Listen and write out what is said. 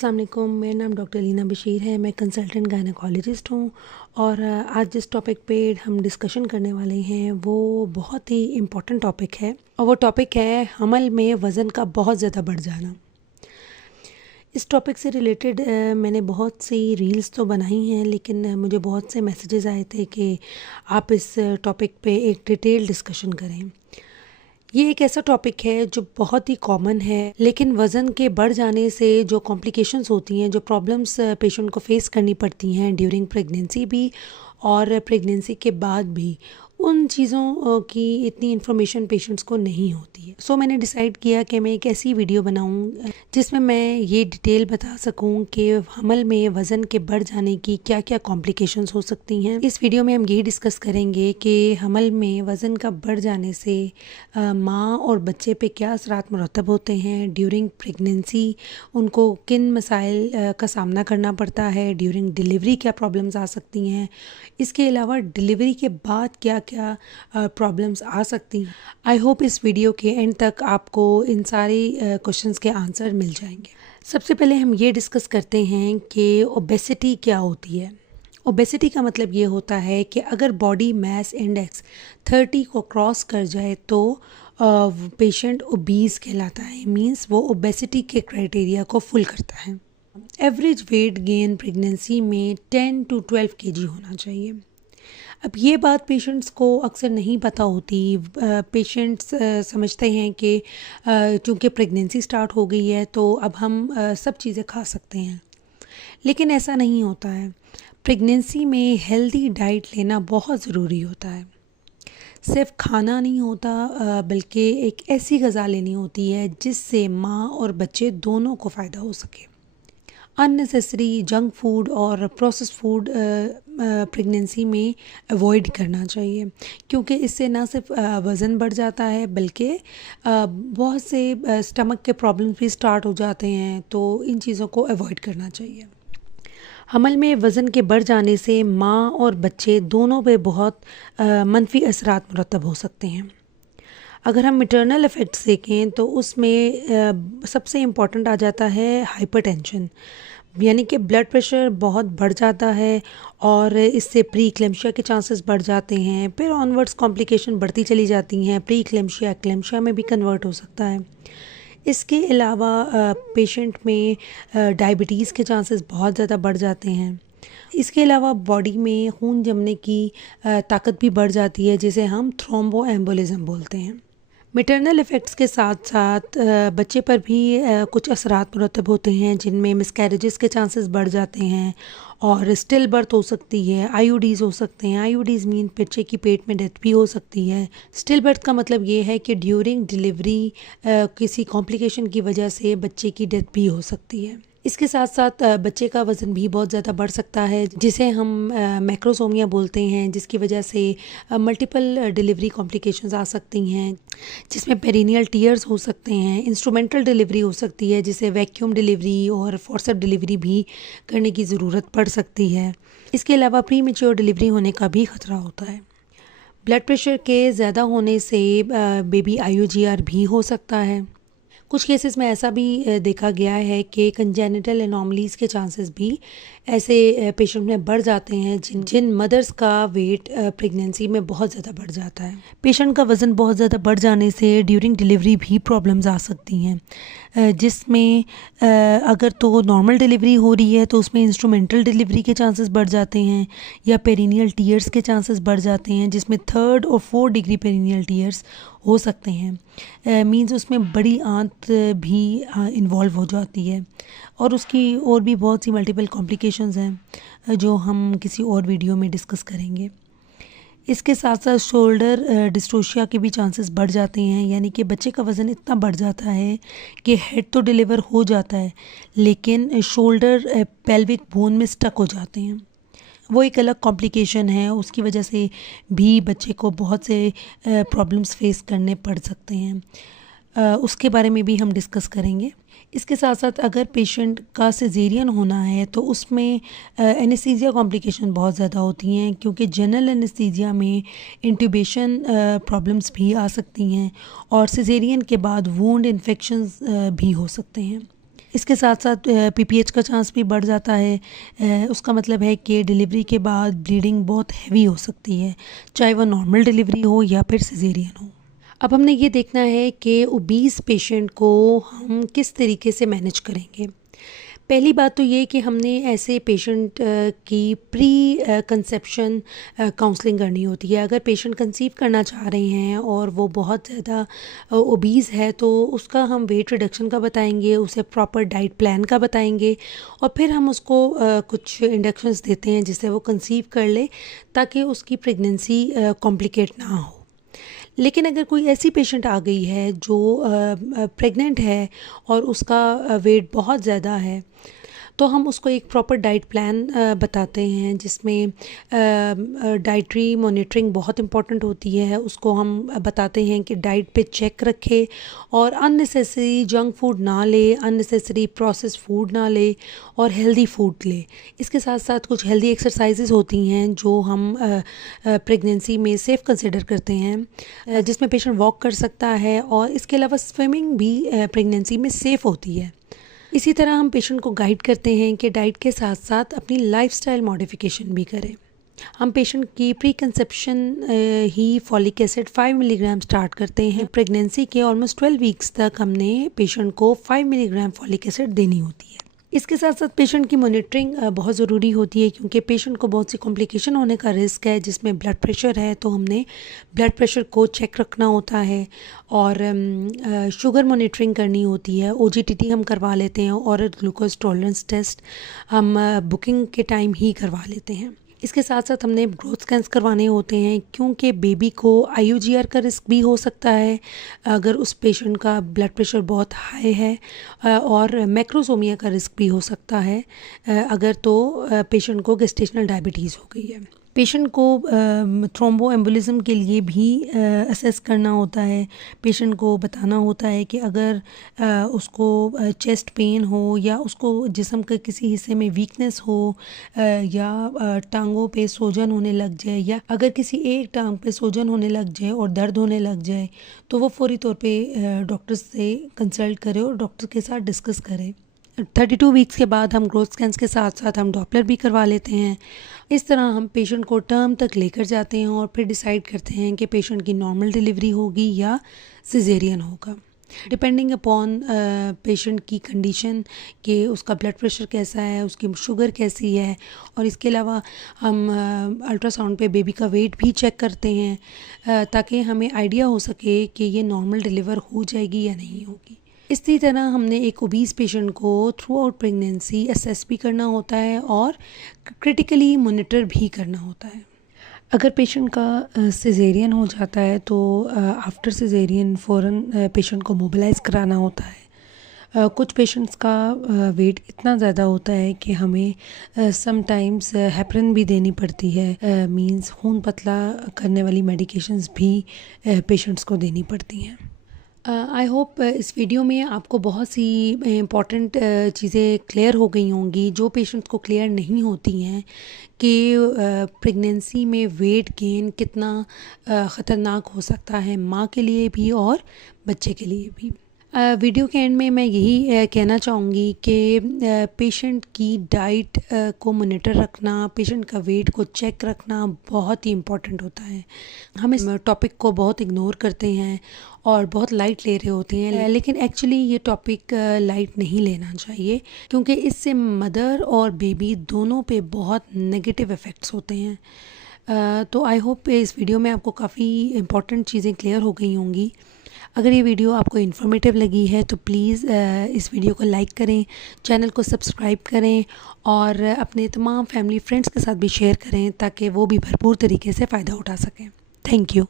अस्सलाम वालेकुम, मेरा नाम डॉक्टर लीना बशीर है। मैं कंसल्टेंट गायनेकोलॉजिस्ट हूँ और आज जिस टॉपिक पे हम डिस्कशन करने वाले हैं वो बहुत ही इम्पोर्टेंट टॉपिक है और वो टॉपिक है हमल में वज़न का बहुत ज़्यादा बढ़ जाना। इस टॉपिक से रिलेटेड मैंने बहुत सी रील्स तो बनाई हैं, लेकिन मुझे बहुत से मैसेजेस आए थे कि आप इस टॉपिक पे एक डिटेल डिस्कशन करें। ये एक ऐसा टॉपिक है जो बहुत ही कॉमन है, लेकिन वज़न के बढ़ जाने से जो कॉम्प्लिकेशंस होती हैं, जो प्रॉब्लम्स पेशेंट को फेस करनी पड़ती हैं ड्यूरिंग प्रेगनेंसी भी और प्रेगनेंसी के बाद भी, उन चीज़ों की इतनी इन्फॉर्मेशन पेशेंट्स को नहीं होती है। सो मैंने डिसाइड किया कि मैं एक ऐसी वीडियो बनाऊं जिसमें मैं ये डिटेल बता सकूं कि हमल में वज़न के बढ़ जाने की क्या क्या कॉम्प्लिकेशंस हो सकती हैं। इस वीडियो में हम ये डिस्कस करेंगे कि हमल में वज़न का बढ़ जाने से माँ और बच्चे पे क्या असरात मुरतब होते हैं ड्यूरिंग प्रेगनेंसी, उनको किन मसाइल का सामना करना पड़ता है, ड्यूरिंग डिलीवरी क्या प्रॉब्लम्स आ सकती हैं, इसके अलावा डिलीवरी के बाद क्या क्या प्रॉब्लम्स आ सकती हैं। आई होप इस वीडियो के एंड तक आपको इन सारी क्वेश्चंस के आंसर मिल जाएंगे। सबसे पहले हम ये डिस्कस करते हैं कि ओबेसिटी क्या होती है। ओबेसिटी का मतलब ये होता है कि अगर बॉडी मास इंडेक्स 30 को क्रॉस कर जाए तो पेशेंट ओबीज कहलाता है। मींस वो ओबेसिटी के क्राइटेरिया को फुल करता है। एवरेज वेट गेन प्रेगनेंसी में 10 to 12 kg होना चाहिए। अब ये बात पेशेंट्स को अक्सर नहीं पता होती। पेशेंट्स समझते हैं कि चूँकि प्रेगनेंसी स्टार्ट हो गई है तो अब हम सब चीज़ें खा सकते हैं, लेकिन ऐसा नहीं होता है। प्रेगनेंसी में हेल्दी डाइट लेना बहुत ज़रूरी होता है। सिर्फ खाना नहीं होता, बल्कि एक ऐसी ग़िज़ा लेनी होती है जिससे माँ और बच्चे दोनों को फ़ायदा हो सके। अननेसेसरी जंक फूड और प्रोसेस फूड प्रेगनेंसी में अवॉइड करना चाहिए, क्योंकि इससे ना सिर्फ वज़न बढ़ जाता है बल्कि बहुत से स्टमक के प्रॉब्लम्स भी स्टार्ट हो जाते हैं। तो इन चीज़ों को अवॉइड करना चाहिए। हमल में वज़न के बढ़ जाने से माँ और बच्चे दोनों पे बहुत मनफी असरात मुरतब हो सकते हैं। अगर हम मैटरनल इफ़ेक्ट्स देखें तो उसमें सबसे इम्पॉर्टेंट आ जाता है हाइपरटेंशन, यानी कि ब्लड प्रेशर बहुत बढ़ जाता है और इससे प्री इक्लेम्शिया के चांसेस बढ़ जाते हैं। फिर ऑनवर्ड्स कॉम्प्लिकेशन बढ़ती चली जाती हैं, प्री इक्लेम्शिया एक्लेम्शिया में भी कन्वर्ट हो सकता है। इसके अलावा पेशेंट में डायबिटीज़ के चांसेस बहुत ज़्यादा बढ़ जाते हैं। इसके अलावा बॉडी में खून जमने की ताकत भी बढ़ जाती है, जिसे हम थ्रोम्बो एम्बोलिज्म बोलते हैं। मैटरनल इफ़ेक्ट्स के साथ साथ बच्चे पर भी कुछ असरात मुरतब होते हैं, जिनमें मिसकैरेजेस के चांसेस बढ़ जाते हैं और स्टिल बर्थ हो सकती है। आईयूडीज़ हो सकते हैं। आईयूडीज़ मीन बच्चे की पेट में डेथ भी हो सकती है। स्टिल बर्थ का मतलब ये है कि ड्यूरिंग डिलीवरी किसी कॉम्प्लिकेशन की वजह से बच्चे की डेथ भी हो सकती है। इसके साथ साथ बच्चे का वज़न भी बहुत ज़्यादा बढ़ सकता है, जिसे हम मैक्रोसोमिया बोलते हैं, जिसकी वजह से मल्टीपल डिलीवरी कॉम्प्लिकेशंस आ सकती हैं, जिसमें पेरिनियल टीयर्स हो सकते हैं। इंस्ट्रूमेंटल डिलीवरी हो सकती है, जिसे वैक्यूम डिलीवरी और फोर्सेप डिलीवरी भी करने की ज़रूरत पड़ सकती है। इसके अलावा प्री मैच्योर डिलीवरी होने का भी ख़तरा होता है। ब्लड प्रेशर के ज़्यादा होने से बेबी IUGR भी हो सकता है। कुछ केसेस में ऐसा भी देखा गया है कि कंजेनिटल एनॉमलीज़ के चांसेस भी ऐसे पेशेंट में बढ़ जाते हैं जिन मदर्स का वेट प्रेगनेंसी में बहुत ज़्यादा बढ़ जाता है। पेशेंट का वज़न बहुत ज़्यादा बढ़ जाने से ड्यूरिंग डिलीवरी भी प्रॉब्लम्स आ सकती हैं, जिसमें अगर तो नॉर्मल डिलीवरी हो रही है तो उसमें इंस्ट्रूमेंटल डिलीवरी के चांसेस बढ़ जाते हैं या पेरिनियल टीयर्स के चांसेस बढ़ जाते हैं, जिसमें 3rd और 4th डिग्री पेरिनियल टीयर्स हो सकते हैं। मींस उसमें बड़ी आंत भी इन्वॉल्व हो जाती है और उसकी और भी बहुत सी मल्टीपल कॉम्प्लिकेशंस हैं जो हम किसी और वीडियो में डिस्कस करेंगे। इसके साथ साथ शोल्डर डिस्ट्रोशिया के भी चांसेस बढ़ जाते हैं, यानी कि बच्चे का वज़न इतना बढ़ जाता है कि हेड तो डिलीवर हो जाता है लेकिन शोल्डर पेल्विक बोन में स्टक हो जाते हैं। वो एक अलग कॉम्प्लिकेशन है, उसकी वजह से भी बच्चे को बहुत से प्रॉब्लम्स फेस करने पड़ सकते हैं। उसके बारे में भी हम डिस्कस करेंगे। इसके साथ साथ अगर पेशेंट का सिजेरियन होना है तो उसमें एनेस्थीसिया कॉम्प्लिकेशन बहुत ज़्यादा होती हैं, क्योंकि जनरल एनेस्थीसिया में इंट्यूबेशन प्रॉब्लम्स भी आ सकती हैं और सिजेरियन के बाद वुंड इन्फेक्शंस भी हो सकते हैं। इसके साथ साथ पीपीएच का चांस भी बढ़ जाता है। उसका मतलब है कि डिलीवरी के बाद ब्लीडिंग बहुत हैवी हो सकती है, चाहे वो नॉर्मल डिलीवरी हो या फिर सिजेरियन हो। अब हमने ये देखना है कि ओबीस पेशेंट को हम किस तरीके से मैनेज करेंगे। पहली बात तो ये कि हमने ऐसे पेशेंट की प्री कंसेप्शन काउंसलिंग करनी होती है। अगर पेशेंट कंसीव करना चाह रहे हैं और वो बहुत ज़्यादा ओबीज़ है तो उसका हम वेट रिडक्शन का बताएंगे, उसे प्रॉपर डाइट प्लान का बताएंगे और फिर हम उसको कुछ इंडक्शंस देते हैं जिससे वो कंसीव कर ले, ताकि उसकी प्रेगनेंसी कॉम्प्लिकेट ना हो। लेकिन अगर कोई ऐसी पेशेंट आ गई है जो प्रेग्नेंट है और उसका वेट बहुत ज़्यादा है, तो हम उसको एक प्रॉपर डाइट प्लान बताते हैं जिसमें डाइटरी मॉनिटरिंग बहुत इम्पॉर्टेंट होती है। उसको हम बताते हैं कि डाइट पे चेक रखे और अननेसेसरी जंक फूड ना ले, अननेसेसरी प्रोसेस फूड ना ले और हेल्दी फूड ले। इसके साथ साथ कुछ हेल्दी एक्सरसाइजेज होती हैं जो हम प्रेगनेंसी में सेफ़ कंसिडर करते हैं, जिसमें पेशेंट वॉक कर सकता है और इसके अलावा स्विमिंग भी प्रेगनेंसी में सेफ़ होती है। इसी तरह हम पेशेंट को गाइड करते हैं कि डाइट के साथ साथ अपनी लाइफस्टाइल मॉडिफिकेशन भी करें। हम पेशेंट की प्री कंसेप्शन ही फॉलिक एसिड 5 मिलीग्राम स्टार्ट करते हैं। प्रेगनेंसी के ऑलमोस्ट 12 वीक्स तक हमने पेशेंट को 5 मिलीग्राम फॉलिक एसिड देनी होती है। इसके साथ साथ पेशेंट की मॉनिटरिंग बहुत ज़रूरी होती है, क्योंकि पेशेंट को बहुत सी कॉम्प्लिकेशन होने का रिस्क है, जिसमें ब्लड प्रेशर है तो हमने ब्लड प्रेशर को चेक रखना होता है और शुगर मॉनिटरिंग करनी होती है। ओजीटीटी हम करवा लेते हैं और ग्लूकोज टॉलरेंस टेस्ट हम बुकिंग के टाइम ही करवा लेते हैं। इसके साथ साथ हमने ग्रोथ स्कैन्स करवाने होते हैं, क्योंकि बेबी को आईयूजीआर का रिस्क भी हो सकता है अगर उस पेशेंट का ब्लड प्रेशर बहुत हाई है, और मैक्रोसोमिया का रिस्क भी हो सकता है अगर तो पेशेंट को गेस्टेशनल डायबिटीज़ हो गई है। पेशेंट को थ्रोम्बो एम्बोलिज्म के लिए भी असेस करना होता है। पेशेंट को बताना होता है कि अगर उसको चेस्ट पेन हो या उसको जिस्म के किसी हिस्से में वीकनेस हो या टांगों पे सूजन होने लग जाए, या अगर किसी एक टांग पे सूजन होने लग जाए और दर्द होने लग जाए, तो वो फौरी तौर पे डॉक्टर से कंसल्ट करे और डॉक्टर के साथ डिस्कस करे। 32 वीक्स के बाद हम ग्रोथ स्कैन्स के साथ साथ हम डॉपलर भी करवा लेते हैं। इस तरह हम पेशेंट को टर्म तक लेकर जाते हैं और फिर डिसाइड करते हैं कि पेशेंट की नॉर्मल डिलीवरी होगी या सिजेरियन होगा, डिपेंडिंग अपॉन पेशेंट की कंडीशन कि उसका ब्लड प्रेशर कैसा है, उसकी शुगर कैसी है, और इसके अलावा हम अल्ट्रासाउंड पे बेबी का वेट भी चेक करते हैं ताकि हमें आइडिया हो सके कि ये नॉर्मल डिलीवर हो जाएगी या नहीं होगी। इसी तरह हमने एक ओबीस पेशेंट को थ्रू आउट प्रेगनेंसी असेस भी करना होता है और क्रिटिकली मॉनिटर भी करना होता है। अगर पेशेंट का सिजेरियन हो जाता है तो आफ्टर सिजेरियन फ़ौरन पेशेंट को मोबिलाइज़ कराना होता है। कुछ पेशेंट्स का वेट इतना ज़्यादा होता है कि हमें समटाइम्स हेपरिन भी देनी पड़ती है, मींस खून पतला करने वाली मेडिकेशंस भी पेशेंट्स को देनी पड़ती हैं। आई होप इस वीडियो में आपको बहुत सी इम्पॉर्टेंट चीज़ें क्लियर हो गई होंगी जो पेशेंट्स को क्लियर नहीं होती हैं, कि प्रेगनेंसी में वेट गेन कितना ख़तरनाक हो सकता है माँ के लिए भी और बच्चे के लिए भी। वीडियो के एंड में मैं यही कहना चाहूँगी कि पेशेंट की डाइट को मॉनिटर रखना, पेशेंट का वेट को चेक रखना बहुत ही इम्पॉर्टेंट होता है। हम इस टॉपिक को बहुत इग्नोर करते हैं और बहुत लाइट ले रहे होते हैं, लेकिन एक्चुअली ये टॉपिक लाइट नहीं लेना चाहिए, क्योंकि इससे मदर और बेबी दोनों पे बहुत नेगेटिव इफ़ेक्ट्स होते हैं। तो आई होप इस वीडियो में आपको काफ़ी इम्पॉर्टेंट चीज़ें क्लियर हो गई होंगी। अगर ये वीडियो आपको इन्फॉर्मेटिव लगी है तो प्लीज़ इस वीडियो को लाइक करें, चैनल को सब्सक्राइब करें और अपने तमाम फैमिली फ्रेंड्स के साथ भी शेयर करें ताकि वो भी भरपूर तरीके से फ़ायदा उठा सकें। Thank you.